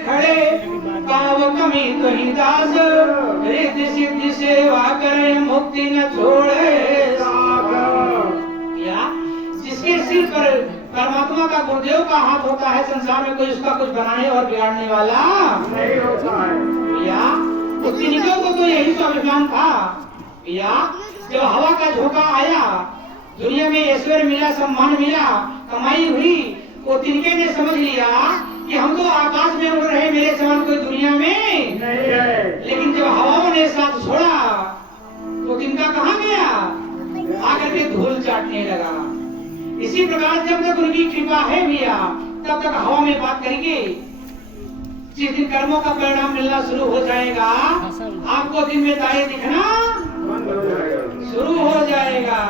खड़े काव कमी तो ही दास रिद्धि सिद्धि सेवा करे मुक्ति न छोड़े या जिसके सिर पर परमात्मा का गुरुदेव का हाथ होता है संसार में कोई उसका कुछ बनाने और बिगाड़ने वाला नहीं होता है या तिनकों को तो यही तो अभिमान था या जब हवा का झोंका आया दुनिया में ऐश्वर्य मिला सम्मान मिला कमाई हुई वो तिनके ने समझ लिया कि हम तो आकाश में उड़ रहे मेरे समान कोई दुनिया में नहीं है। लेकिन जब हवाओं ने साथ छोड़ा तो तिनका कहाँ गया आकर के धूल चाटने लगा। इसी प्रकार जब तक उनकी कृपा है भैया तब तक हवा में बात करेंगे। जिस दिन कर्मों का परिणाम मिलना शुरू हो जाएगा आपको दिन में तारे दिखना शुरू हो जाएगा।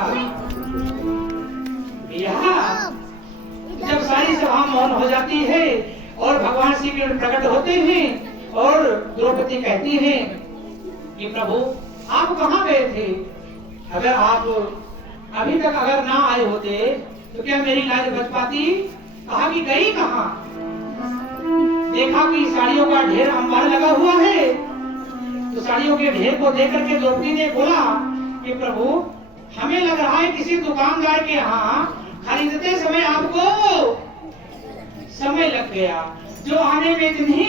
जब सारी सभा मौन हो जाती है और भगवान श्री कृष्ण प्रकट होते हैं और द्रौपदी कहती है कि प्रभु आप कहाँ गए थे? अगर आप अभी तक अगर ना आए होते तो क्या मेरी लाज बच पाती? कहा कि गई कहाँ? देखा कि साड़ियों का ढेर अंबार लगा हुआ है तो साड़ियों के ढेर को देख करके द्रौपदी ने बोला कि प्रभु हमें लग रहा है किसी दुकानदार के यहाँ खरीदते समय आपको समय लग गया जो आने में इतनी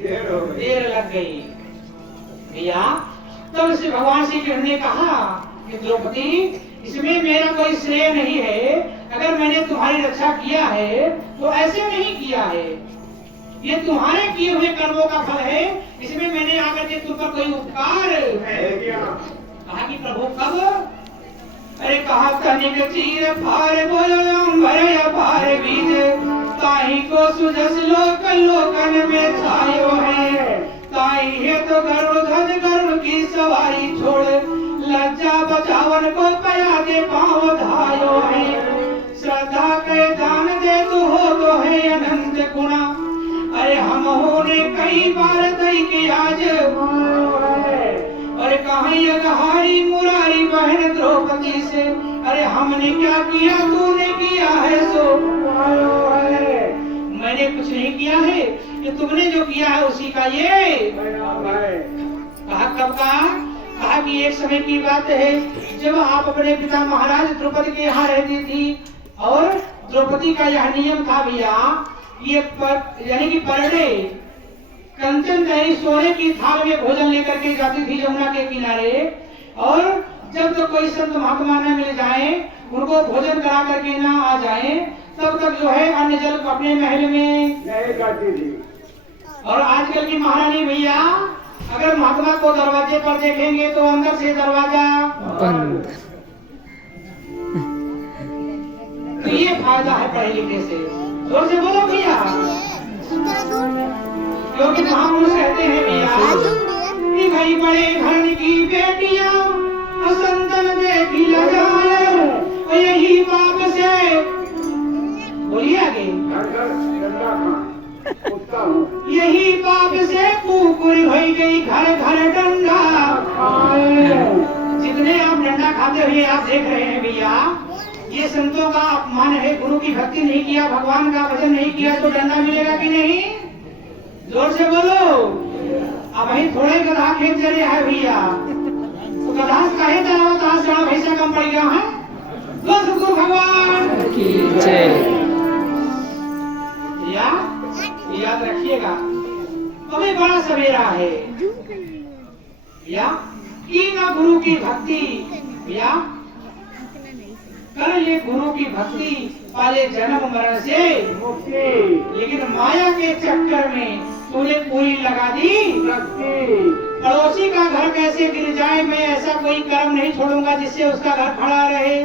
देर लग गई। भैया तब से भगवान श्री कृष्ण ने कहा कि द्रौपदी इसमें मेरा कोई श्रेय नहीं है। अगर मैंने तुम्हारी रक्षा किया है तो ऐसे नहीं किया है, ये तुम्हारे किए हुए कर्मों का फल है। इसमें मैंने आकर के तुम पर कोई उपकार कहा कि प्रभु कब? अरे कहा तनिक चीर फार बोलंबर अपार बीज ताही को सुजस लोक लोकन में छायो है। ताही है तो गरुड़ ध्वज गरुड़ की सवारी छोड़ लज्जा बचावन को पया दे पाँव धायो है। श्रद्धा के दान दे तो हो तो है अनंत गुणा। अरे हम होने कई बार दई के आज अरे कहीं अगहारी मुरारी बहन द्रौपदी से अरे हमने क्या किया तूने किया है सो मैंने कुछ नहीं किया है कि तुमने जो किया है उसी का ये कहा। कब कहा कि एक समय की बात है जब आप अपने पिता महाराज द्रौपदी के यहाँ रहती थी और द्रौपदी का यह नियम था भैया ये यानी कि पर डे कंचन यानी सोने की थाल में भोजन लेकर के जाती थी यमुना के किनारे। और जब तक कोई संत महात्मा न मिल जाए उनको भोजन करा करके ना आ जाए तब तक जो है अन्न जल अपने महल में नहीं करती थी। और आजकल की महारानी भैया अगर महात्मा को दरवाजे पर देखेंगे तो अंदर से दरवाजा बंद। तो ये फायदा है पढ़े लिखने से। जोर से बोलो भैया क्योंकि महापुरुष कहते हैं भैया कि भाई बड़े घर की बेटियां संतन देखी लगाए यही बाप से बोलिए आगे यही बाप से कुकुर हो गई घर घर डंडा। जितने आप डंडा खाते हुए आप देख रहे हैं भैया ये संतों का अपमान है। गुरु की भक्ति नहीं किया भगवान का भजन नहीं किया तो डंडा मिलेगा कि नहीं? जोर से बोलो। अब वही थोड़े गधा खेत चले है भैया तो गधा कहे चढ़ा भैसा कम पड़ गया है। तो भगवान की जय। याद रखिएगा अभी बड़ा सवेरा है या की ना गुरु की भक्ति या कर ले गुरु की भक्ति पाले जन्म मरण से मुक्ति। लेकिन माया के चक्कर में तूने पूरी लगा दी पड़ोसी का घर कैसे गिर जाए मैं ऐसा कोई कर्म नहीं छोड़ूंगा जिससे उसका घर खड़ा रहे।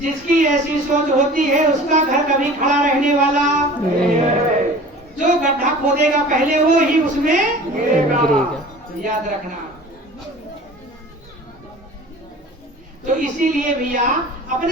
जिसकी ऐसी सोच होती है उसका घर कभी खड़ा रहने वाला जो गड्ढा खोदेगा पहले वो ही उसमें गिरेगा। याद रखना। तो इसीलिए भैया अपने